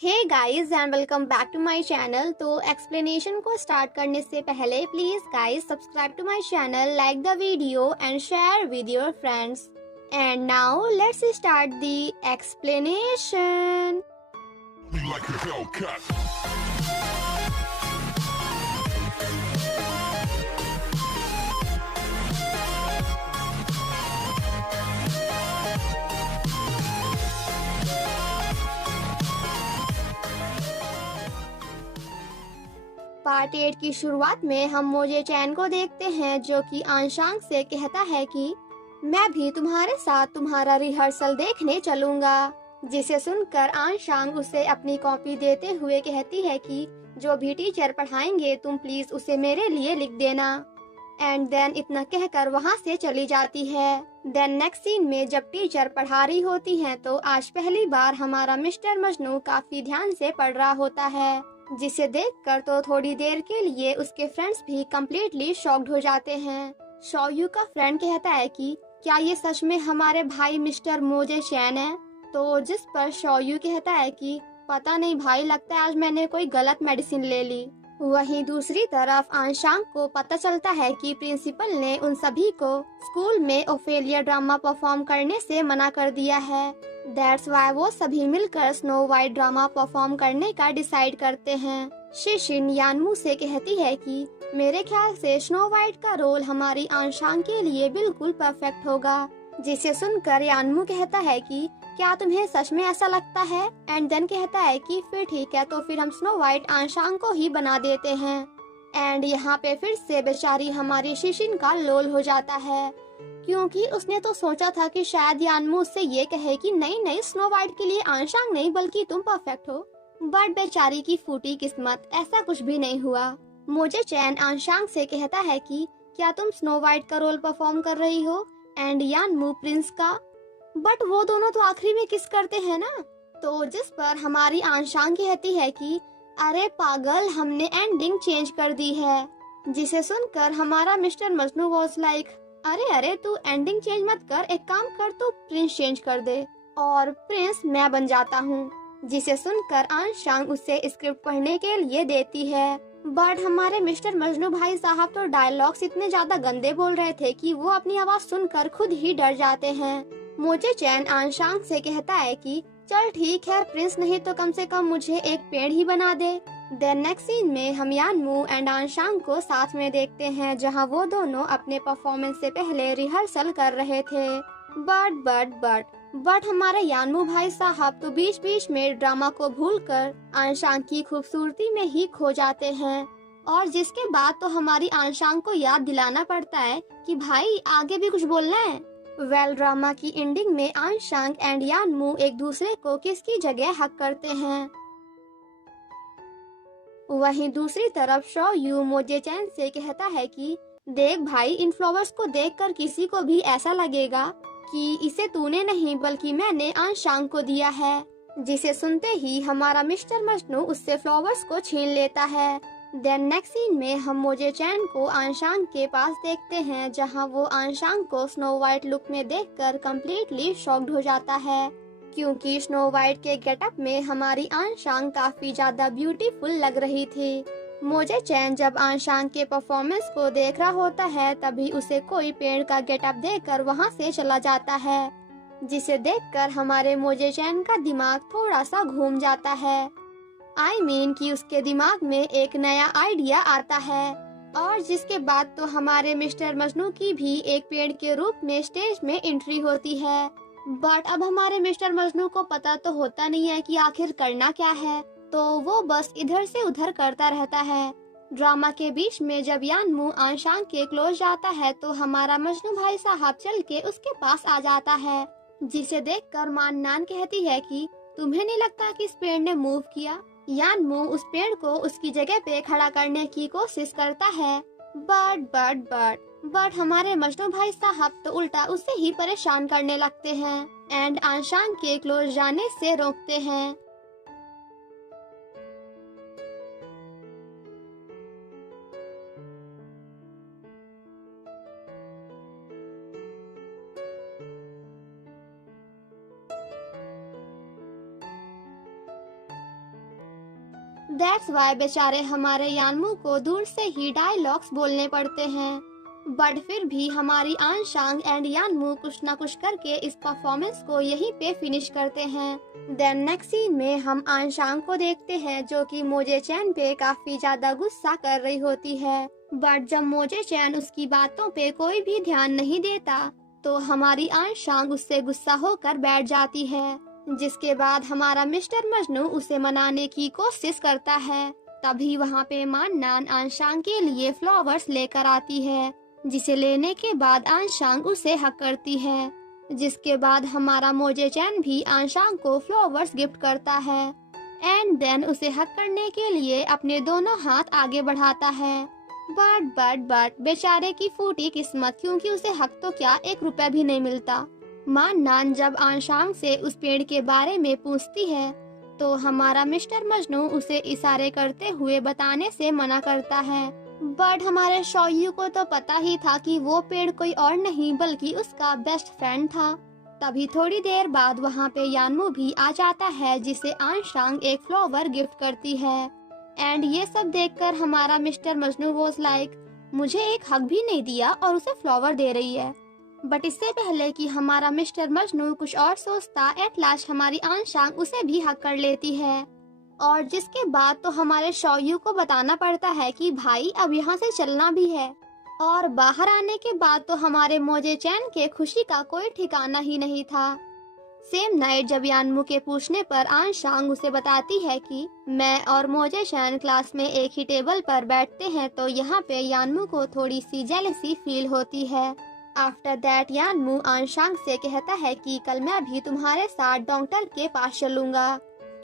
Hey guys and welcome back to my channel. तो explanation को start करने से पहले please guys subscribe to my channel, like the video and share with your friends. And now let's start the explanation. Like a Hellcat. Part 8 की शुरुआत में हम मोजे चैन को देखते हैं, जो कि आंशांग से कहता है कि मैं भी तुम्हारे साथ तुम्हारा रिहर्सल देखने चलूंगा। जिसे सुनकर आंशांग उसे अपनी कॉपी देते हुए कहती है कि जो भी टीचर पढ़ाएंगे तुम प्लीज उसे मेरे लिए लिख देना। एंड देन इतना कहकर वहाँ से चली जाती है। देन नेक्स्ट सीन में जब टीचर पढ़ा रही होती हैं तो आज पहली बार हमारा मिस्टर मजनू काफी ध्यान से पढ़ रहा होता है, जिसे देखकर तो थोड़ी देर के लिए उसके फ्रेंड्स भी कम्प्लीटली शॉक्ड हो जाते हैं। शौयू का फ्रेंड कहता है कि क्या ये सच में हमारे भाई मिस्टर मोजे चैन है? तो जिस पर शौयू कहता है कि पता नहीं भाई, लगता है आज मैंने कोई गलत मेडिसिन ले ली। वहीं दूसरी तरफ आंशांग को पता चलता है कि प्रिंसिपल ने उन सभी को स्कूल में ओफेलिया ड्रामा परफॉर्म करने से मना कर दिया है। दैट्स वाई वो सभी मिलकर स्नो वाइट ड्रामा परफॉर्म करने का डिसाइड करते हैं। शिशिन यानमू से कहती है कि मेरे ख्याल से स्नो वाइट का रोल हमारी आंशांग के लिए बिल्कुल परफेक्ट होगा। जिसे सुनकर यानमू कहता है कि क्या तुम्हें सच में ऐसा लगता है? एंड देन कहता है कि फिर ठीक है, तो फिर हम स्नो वाइट आंशांग को ही बना देते हैं। एंड यहाँ पे फिर से बेचारी हमारी शिशिन का लोल हो जाता है, क्योंकि उसने तो सोचा था कि शायद यानमू उससे ये कहे कि नहीं नहीं, स्नो वाइट के लिए आंशांग नहीं बल्कि तुम परफेक्ट हो। बट बेचारी की फूटी किस्मत, ऐसा कुछ भी नहीं हुआ। मुझे चैन आंशांग से कहता है कि क्या तुम स्नो वाइट का रोल परफॉर्म कर रही हो? एंड यानमू प्रिंस का। बट वो दोनों तो आखिरी में किस करते हैं ना। तो जिस पर हमारी आंशांग कहती है कि अरे पागल, हमने एंडिंग चेंज कर दी है। जिसे सुनकर हमारा मिस्टर मजनू वॉज लाइक अरे अरे, तू एंडिंग चेंज मत कर, एक काम कर, तू प्रिंस चेंज कर दे और प्रिंस मैं बन जाता हूँ। जिसे सुनकर आंशांग उसे स्क्रिप्ट पढ़ने के लिए देती है। बट हमारे मिस्टर मजनू भाई साहब तो डायलॉग्स इतने ज्यादा गंदे बोल रहे थे कि वो अपनी आवाज सुनकर खुद ही डर जाते हैं। मुझे चैन आंशांग से कहता है कि चल ठीक है, प्रिंस नहीं तो कम से कम मुझे एक पेड़ ही बना दे। देन नेक्स्ट सीन में हम यानमू एंड आंशांग को साथ में देखते हैं, जहां वो दोनों अपने परफॉर्मेंस से पहले रिहर्सल कर रहे थे। बट हमारे यानमू भाई साहब तो बीच बीच में ड्रामा को भूलकर आंशांग की खूबसूरती में ही खो जाते हैं। और जिसके बाद तो हमारी आंशांग को याद दिलाना पड़ता है कि भाई आगे भी कुछ बोलना है। वेल ड्रामा की एंडिंग में आंशांग एंड यानमू एक दूसरे को किसकी जगह हक करते हैं। वहीं दूसरी तरफ शौयू मोजे चैन से कहता है कि देख भाई, इन फ्लावर्स को देखकर किसी को भी ऐसा लगेगा कि इसे तूने नहीं बल्कि मैंने आंशांग को दिया है। जिसे सुनते ही हमारा मिस्टर मजनू उससे फ्लावर्स को छीन लेता है। देन नेक्स्ट सीन में हम मोजे चैन को आंशांग के पास देखते हैं, जहां वो आंशांग को स्नो वाइट लुक में देखकर कम्प्लीटली शॉक्ड हो जाता है, क्योंकि स्नो वाइट के गेटअप में हमारी आंशांग काफी ज्यादा ब्यूटीफुल लग रही थी। मोजे चैन जब आंशांग के परफॉर्मेंस को देख रहा होता है तभी उसे कोई पेड़ का गेटअप देकर वहां से चला जाता है, जिसे देखकर हमारे मोजे चैन का दिमाग थोड़ा सा घूम जाता है। I mean कि उसके दिमाग में एक नया आइडिया आता है, और जिसके बाद तो हमारे मिस्टर मजनू की भी एक पेड़ के रूप में स्टेज में एंट्री होती है। बट अब हमारे मिस्टर मजनू को पता तो होता नहीं है कि आखिर करना क्या है, तो वो बस इधर से उधर करता रहता है। ड्रामा के बीच में जब यानमू आंशांग के क्लोज जाता है तो हमारा मजनू भाई साहब चल के उसके पास आ जाता है, जिसे देखकर मान्नान कहती है कि तुम्हें नहीं लगता कि इस पेड़ ने मूव किया? यानमू उस पेड़ को उसकी जगह पे खड़ा करने की कोशिश करता है। बट हमारे मजनू भाई साहब तो उल्टा उसे ही परेशान करने लगते हैं एंड आंशांग के क्लोज जाने से रोकते हैं। दैट्स वाई बेचारे हमारे यानमू को दूर से ही डायलॉग्स बोलने पड़ते हैं। बट फिर भी हमारी आंशांग एंड यानमू कुछ ना कुछ करके इस परफॉर्मेंस को यहीं पे फिनिश करते हैं। देन नेक्स्ट सीन में हम आंशांग को देखते हैं जो कि मोजे चैन पे काफी ज्यादा गुस्सा कर रही होती है। बट जब मोजे चैन उसकी बातों पे कोई भी ध्यान नहीं देता तो हमारी आंशांग उससे गुस्सा होकर बैठ जाती है, जिसके बाद हमारा मिस्टर मजनू उसे मनाने की कोशिश करता है। तभी वहाँ पे माननान आंशांग के लिए फ्लावर्स लेकर आती है, जिसे लेने के बाद आंशांग उसे हक करती है, जिसके बाद हमारा मोजे चैन भी आंशांग को फ्लावर्स गिफ्ट करता है एंड देन उसे हक करने के लिए अपने दोनों हाथ आगे बढ़ाता है। बट बेचारे की फूटी किस्मत, क्योंकि उसे हक तो क्या 1 रुपया भी नहीं मिलता। माननान जब आंशांग से उस पेड़ के बारे में पूछती है तो हमारा मिस्टर मजनू उसे इशारे करते हुए बताने से मना करता है। बट हमारे शौयू को तो पता ही था कि वो पेड़ कोई और नहीं बल्कि उसका बेस्ट फ्रेंड था। तभी थोड़ी देर बाद वहाँ पे यानमू भी आ जाता है, जिसे आंशांग एक फ्लावर गिफ्ट करती है एंड ये सब देखकर हमारा मिस्टर मजनू वॉज लाइक, मुझे एक हक भी नहीं दिया और उसे फ्लावर दे रही है। बट इससे पहले कि हमारा मिस्टर मजनू कुछ और सोचता, एट लास्ट हमारी आंशांग उसे भी हक कर लेती है और जिसके बाद तो हमारे शौयू को बताना पड़ता है कि भाई अब यहाँ से चलना भी है। और बाहर आने के बाद तो हमारे मोजे चैन के खुशी का कोई ठिकाना ही नहीं था। सेम नाइट जब यानमू के पूछने पर आंशांग उसे बताती है कि मैं और मोजे चैन क्लास में एक ही टेबल पर बैठते हैं, तो यहाँ पे यानमू को थोड़ी सी जेलसी फील होती है। आफ्टर दैट यानमू आंशांग से कहता है कि कल मैं भी तुम्हारे साथ डॉक्टर के पास चलूंगा,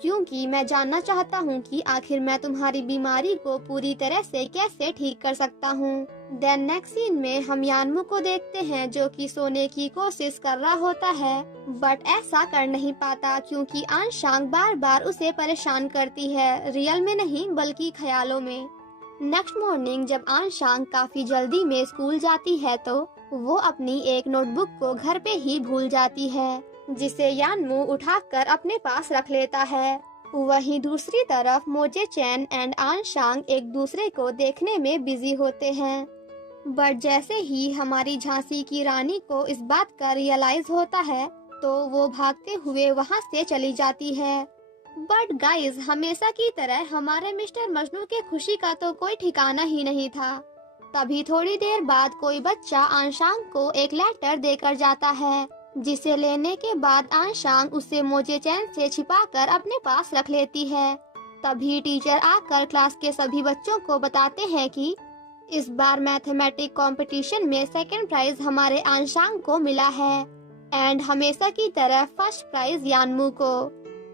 क्योंकि मैं जानना चाहता हूँ कि आखिर मैं तुम्हारी बीमारी को पूरी तरह से कैसे ठीक कर सकता हूँ। देन नेक्स्ट सीन में हम यानमू को देखते हैं जो कि सोने की कोशिश कर रहा होता है, बट ऐसा कर नहीं पाता क्योंकि आंशांग बार बार उसे परेशान करती है, रियल में नहीं बल्कि ख्यालों में। नेक्स्ट मॉर्निंग जब आंशांग काफी जल्दी में स्कूल जाती है तो वो अपनी एक नोटबुक को घर पे ही भूल जाती है, जिसे यानमू उठाकर अपने पास रख लेता है। वहीं दूसरी तरफ मोजे चैन एंड आंशांग एक दूसरे को देखने में बिजी होते हैं। बट जैसे ही हमारी झांसी की रानी को इस बात का रियलाइज होता है तो वो भागते हुए वहाँ से चली जाती है। बट गाइज, हमेशा की तरह हमारे मिस्टर मजनू के खुशी का तो कोई ठिकाना ही नहीं था। तभी थोड़ी देर बाद कोई बच्चा आंशांग को एक लेटर देकर जाता है, जिसे लेने के बाद आंशांग उसे मोजे चैन से छिपाकर अपने पास रख लेती है। तभी टीचर आकर क्लास के सभी बच्चों को बताते हैं कि इस बार मैथमेटिक कंपटीशन में सेकंड प्राइज हमारे आंशांग को मिला है एंड हमेशा की तरह फर्स्ट प्राइज यानमू को।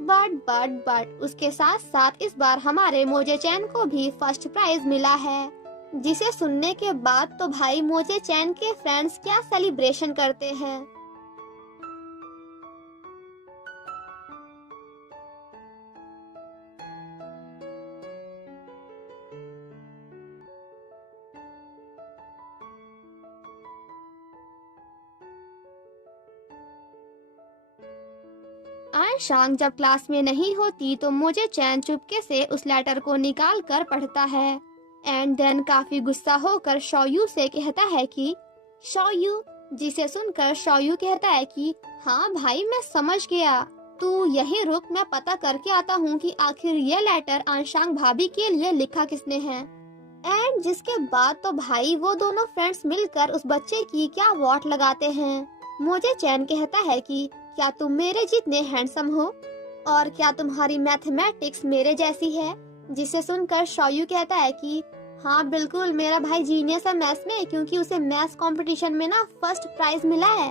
बट उसके साथ साथ इस बार हमारे मोजे चैन को भी फर्स्ट प्राइज मिला है, जिसे सुनने के बाद तो भाई मोजे चैन के फ्रेंड्स क्या सेलिब्रेशन करते हैं। आंशांग जब क्लास में नहीं होती तो मोजे चैन चुपके से उस लेटर को निकाल कर पढ़ता है एंड देन काफी गुस्सा होकर शौयू से कहता है कि शौयू, जिसे सुनकर शौयू कहता है कि हाँ भाई मैं समझ गया, तू यहीं रुक, मैं पता करके आता हूँ कि आखिर ये लेटर आंशांग भाभी के लिए लिखा किसने है। एंड जिसके बाद तो भाई वो दोनों फ्रेंड्स मिलकर उस बच्चे की क्या वॉट लगाते हैं। मोजे चैन कहता है कि क्या तुम मेरे जितने हैंडसम हो और क्या तुम्हारी मैथमेटिक्स मेरे जैसी है, जिसे सुनकर शौयू कहता है कि हाँ बिल्कुल, मेरा भाई जीनियस है मैथ्स में, क्योंकि उसे मैथ्स कंपटीशन में ना फर्स्ट प्राइज मिला है।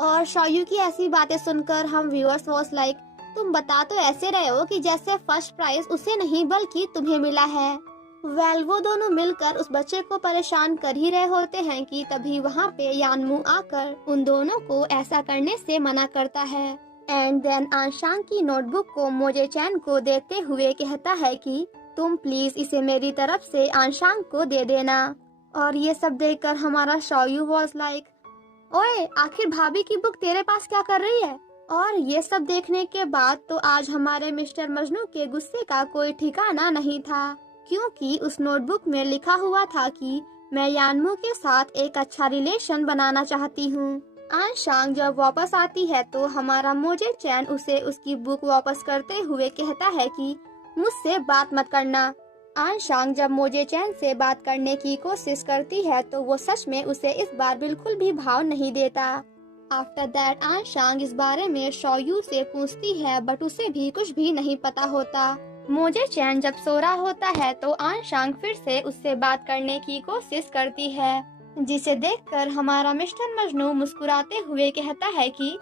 और शौयू की ऐसी बातें सुनकर हम व्यूअर्स वाज लाइक, तुम बता तो ऐसे रहे हो कि जैसे फर्स्ट प्राइज उसे नहीं बल्कि तुम्हें मिला है। वो दोनों मिलकर उस बच्चे को परेशान कर ही रहे होते हैं कि तभी वहाँ पे यानमू आकर उन दोनों को ऐसा करने से मना करता है एंड देन आंशांग की नोटबुक को मोजे चैन को देते हुए कहता है कि तुम प्लीज इसे मेरी तरफ से आंशांग को दे देना। और ये सब देखकर हमारा शौयू वाज लाइक, ओए आखिर भाभी की बुक तेरे पास क्या कर रही है, और ये सब देखने के बाद तो आज हमारे मिस्टर मजनू के गुस्से का कोई ठिकाना नहीं था, क्योंकि उस नोटबुक में लिखा हुआ था कि मैं यानमू के साथ एक अच्छा रिलेशन बनाना चाहती हूँ। आंशांग जब वापस आती है तो हमारा मोजे चैन उसे उसकी बुक वापस करते हुए कहता है कि मुझसे बात मत करना। आंशांग जब मोजे चैन से बात करने की कोशिश करती है तो वो सच में उसे इस बार बिल्कुल भी भाव नहीं देता। आफ्टर दैट आंशांग इस बारे में शोयू से पूछती है, बट उसे भी कुछ भी नहीं पता होता। मोजे चैन जब सो रहा होता है तो आंशांग फिर से उससे बात करने की कोशिश करती है, जिसे देखकर हमारा मिस्टर मजनू मुस्कुराते हुए कहता है कि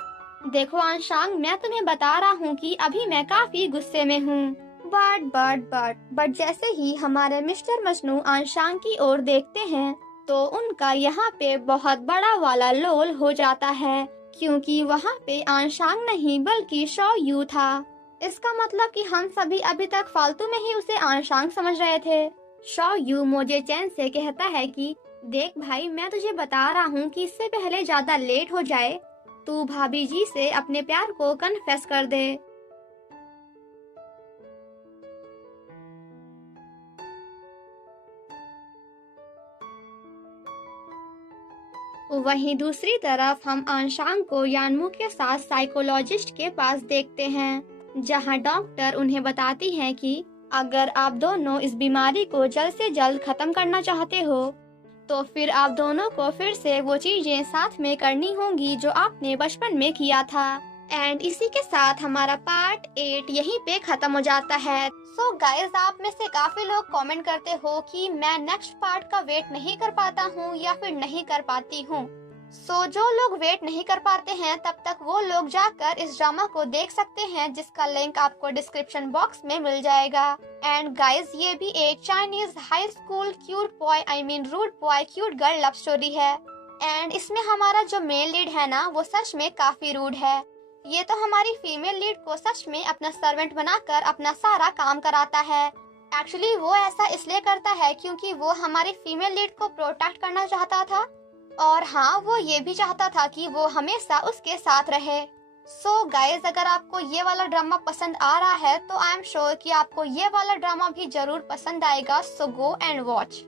देखो आंशांग, मैं तुम्हें बता रहा हूँ कि अभी मैं काफी गुस्से में हूँ। बट जैसे ही हमारे मिस्टर मजनू आंशांग की ओर देखते हैं तो उनका यहाँ पे बहुत बड़ा वाला लोल हो जाता है, क्योंकि वहाँ पे आंशांग नहीं बल्कि शोयू था। इसका मतलब कि हम सभी अभी तक फालतू में ही उसे आंशांग समझ रहे थे। शोयू मोजे चैन से कहता है कि देख भाई, मैं तुझे बता रहा हूँ कि इससे पहले ज्यादा लेट हो जाए तू भाभी जी से अपने प्यार को कन्फेस कर दे। वहीं दूसरी तरफ हम आंशांग को यानमू के साथ साइकोलॉजिस्ट के पास देखते हैं, जहां डॉक्टर उन्हें बताती हैं कि अगर आप दोनों इस बीमारी को जल्द से जल्द खत्म करना चाहते हो तो फिर आप दोनों को फिर से वो चीजें साथ में करनी होंगी जो आपने बचपन में किया था। एंड इसी के साथ हमारा पार्ट 8 यहीं पे खत्म हो जाता है। सो गाइस, आप में से काफी लोग कमेंट करते हो कि मैं नेक्स्ट पार्ट का वेट नहीं कर पाता हूँ या फिर नहीं कर पाती हूँ। सो जो लोग वेट नहीं कर पाते हैं तब तक वो लोग जाकर इस ड्रामा को देख सकते हैं, जिसका लिंक आपको डिस्क्रिप्शन बॉक्स में मिल जाएगा। एंड गाइस, ये भी एक Chinese high school cute boy rude boy cute girl love story है। एंड इसमें हमारा जो मेन लीड है ना, वो सच में काफी रूड है। ये तो हमारी फीमेल लीड को सच में अपना सर्वेंट बनाकर अपना सारा काम कराता है। एक्चुअली वो ऐसा इसलिए करता है क्योंकि वो हमारी फीमेल लीड को प्रोटेक्ट करना चाहता था, और हाँ, वो ये भी चाहता था कि वो हमेशा उसके साथ रहे। सो गाइज, अगर आपको ये वाला ड्रामा पसंद आ रहा है तो आई एम श्योर कि आपको ये वाला ड्रामा भी जरूर पसंद आएगा। सो गो एंड वॉच,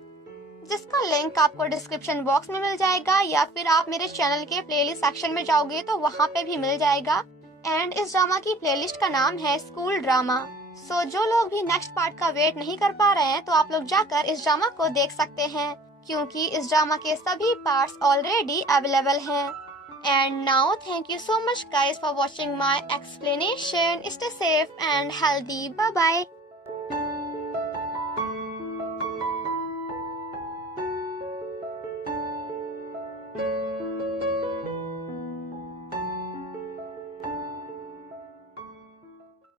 जिसका लिंक आपको डिस्क्रिप्शन बॉक्स में मिल जाएगा, या फिर आप मेरे चैनल के प्लेलिस्ट सेक्शन में जाओगे तो वहाँ पे भी मिल जाएगा। एंड इस ड्रामा की प्लेलिस्ट का नाम है स्कूल ड्रामा। सो जो लोग भी नेक्स्ट पार्ट का वेट नहीं कर पा रहे हैं तो आप लोग जाकर इस ड्रामा को देख सकते हैं, क्योंकि इस ड्रामा के सभी पार्ट्स ऑलरेडी अवेलेबल हैं। And now thank you so much guys for watching my explanation. Stay safe and healthy. Bye bye.